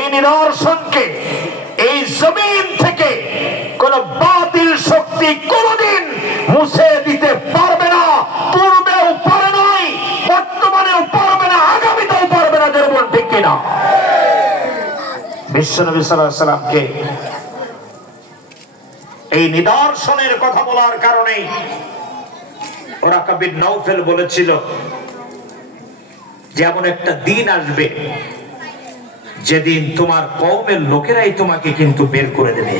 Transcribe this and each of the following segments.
এই নিদর্শনকে এই জমিন থেকে কোন বাতিল শক্তি কোনদিন মুছে দিতে পারবে না। পূর্বেও পারে নাই, বর্তমানেও পারবে না, আগামীতেও পারবে না। যেমন ঠিক কিনা? বিশ্বনবী সাল্লাল্লাহু আলাইহি ওয়াসাল্লামকে এই নিদর্শনের কথা বলার কারণে ওরাকা বিন নাউফেল বলেছিল, যেমন একটা দিন আসবে যেদিন তোমার কওমের লোকেরাই তোমাকে কিন্তু বের করে দেবে।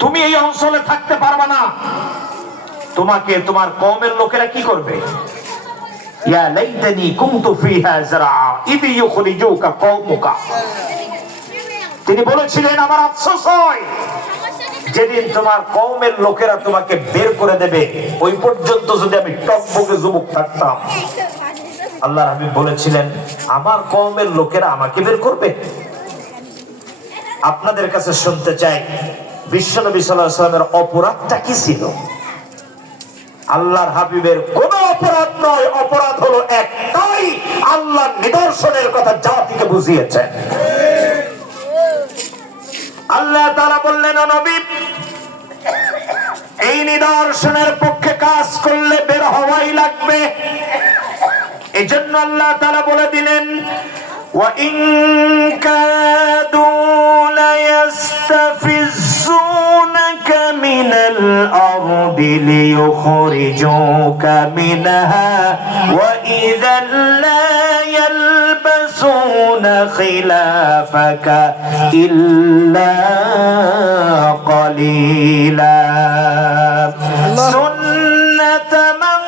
তুমি এই অঞ্চলে থাকতে পারবে না। তোমাকে তোমার কওমের লোকেরা কি করবে? ইয়া লাইতানি কুনতু ফিহা যারা ইদ ইউখরিজুকা কওমুকা। তিনি বলেছিলেন, আমার আফসোস হয় যেদিন তোমার কওমের লোকেরা তোমাকে বের করে দেবে, ওই পর্যন্ত যদি আমি টকবকে যুবক থাকতাম। আল্লাহর হাবিব বলেছিলেন, আমার কওমের লোকেরা আমাকে বের করবে। আপনাদের কাছে শুনতে চাই, বিশ্বনবী সাল্লাল্লাহু আলাইহি ওয়াসাল্লামের অপরাধটা কি ছিল? আল্লাহর হাবিবের কোন অপরাধ নয়, অপরাধ হলো একটাই, আল্লাহর নিদর্শনের কথা জাতিকে বুঝিয়েছেন। আল্লাহ তাআলা বললেন, ও নবী, এই নিদর্শনের পক্ষে কাজ করলে বের হওয়াই লাগবে। এই জন্য আল্লাহ তাআলা বলে দিলেন, ওয়া ইন কাদু লায়াস্তাফিজুনাকা মিনাল আরদি লিয়ুখরিজুকা মিনহা ওয়া ইযাল লা ইয়ালবাসুনা খিলাফাকা ইল্লা কলিলা সুন্নাতা মান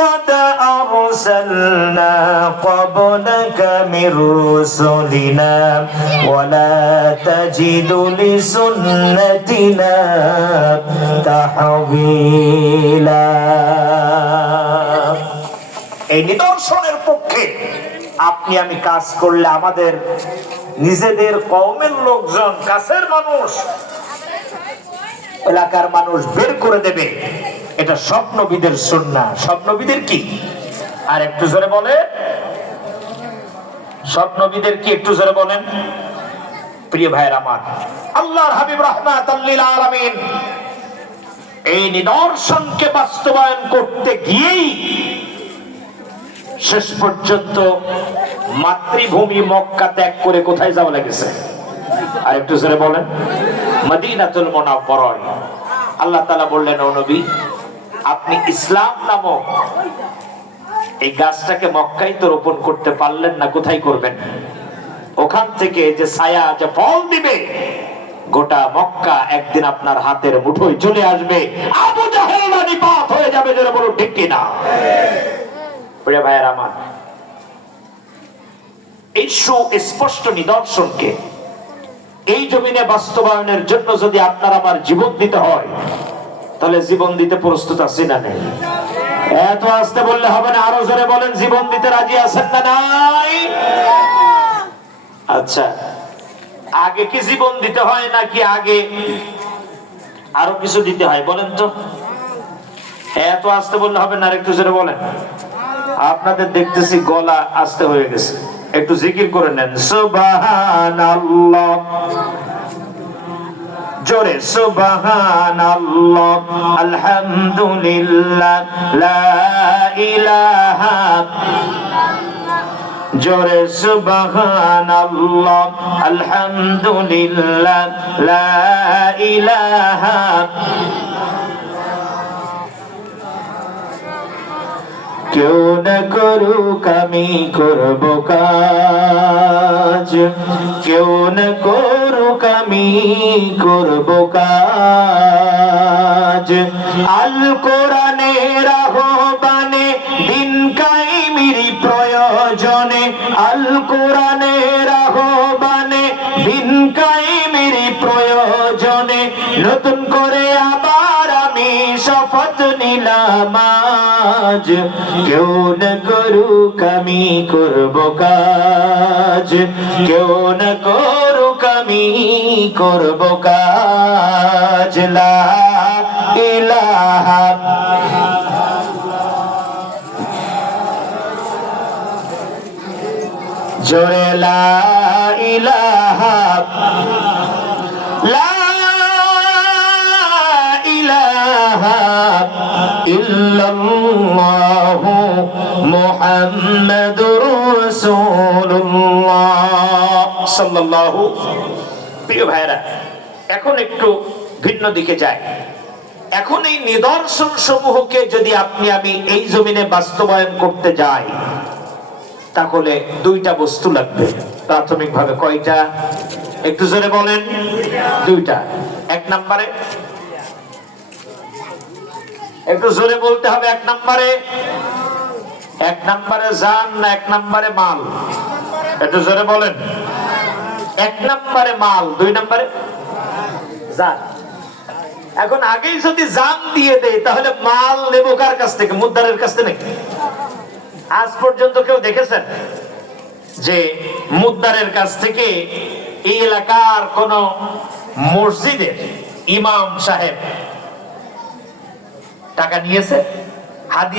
قد أرسلنا قبلك من رسلنا ولا تجد لسنتنا تحويلا। এই নিদর্শনের পক্ষে আপনি আমি কাজ করলে আমাদের নিজেদের কওমের লোকজন, কাছের মানুষ, এলাকার মানুষ বের করে দেবে। এটা সব নবীদের সুন্নাহ। সব নবীদের কি? আর একটু জোরে বলে, সব নবীদের কি? একটু জোরে বলেন। প্রিয় ভাইয়ের আমার, আল্লাহর হাবিব রাহমাতাল লিল আলামিন এই নিদর্শনকে বাস্তবায়ন করতে গিয়েই শেষ পর্যন্ত মাতৃভূমি মক্কা ত্যাগ করে কোথায় যাওয়া লেগেছে? আর একটু জোরে বলেন। মদিনাতুল মুনাওয়ারায়। আল্লাহ তাআলা বললেন, ও নবী, আপনি ইসলাম নামক এই গাছটাকে মক্কায় তো রোপণ করতে পারলেন না, কোথায় করবেন? ওখান থেকে যে ছায়া, যে ফল দিবে, গোটা মক্কা একদিন আপনার হাতের মুঠোয় চলে আসবে। আবু জাহেল নিপাত হয়ে যাবে। যারা বলো ঠিক কিনা? প্রিয় ভাইয়ের আমার, এই সুস্পষ্ট নিদর্শনকে এই জমিনে বাস্তবায়নের জন্য যদি আপনার আমার জীবন দিতে হয়, তাহলে জীবন দিতে প্রস্তুত আছি না নেই? এত আসতে বললে হবে না, আরো জোরে বলেন, জীবন দিতে রাজি আছেন না নাই? আচ্ছা, আগে কি জীবন দিতে হয় নাকি আগে আরো কিছু দিতে হয়? বলেন তো। এত আসতে বললে হবে না, আর একটু জোরে বলেন। আপনাদের দেখতেছি গলা আস্তে হয়ে গেছে, একটু জিকির করে নেন। সুবহানাল্লাহ, জোরে সুবহানাল্লাহ, আলহামদুলিল্লাহ, লা ইলাহা, জোরে সুবহানাল্লাহ, আলহামদুলিল্লাহ, লা ইলাহা। কেউ না করুক আমি করব কাজ, কেউ না করুক আমি করব কাজ। আল কোরআনের আহ্বানে, দিন কায়েমের প্রয়োজনে, আল কোরআনের আহ্বানে, দিন কায়েমের প্রয়োজনে, নতুন করে আবার আমি শপথ নিলাম আজ, কেউ না করুক আমি করব কাজ, কেউ না করুক আমি করব কাজ। লা ইলাহা, জোরে লা ইলাহা লা ইলাহা ইল্লাল্লাহু মুহাম্মাদুর রাসূলুল্লাহ সাল্লাল্লাহু। প্রিয় ভাইরা, এখন একটু ভিন্ন দিকে যাই। এখন এই নিদর্শন সমূহকে যদি আপনি আমি এই জমিনে বাস্তবায়ন করতে যাই, তাহলে দুইটা বস্তু লাগবে। প্রাথমিকভাবে কয়টা? একটু জোরে বলেন। দুইটা। এক নম্বরে, একটু জোরে বলতে হবে। এক নম্বরে জান না এক নম্বরে মাল? একটু জোরে বলেন। এক নম্বরে মাল, দুই নম্বরে জান। এখন আগেই যদি জান দিয়ে দেয়, তাহলে মাল নেব কার কাছ থেকে? মুদ্দারের কাছ থেকে নাকি? আজ পর্যন্ত কেউ দেখেছেন যে মুদ্দারের কাছ থেকে এই এলাকার কোন মসজিদের ইমাম সাহেব টাকা নিয়েছে? হাদিয়া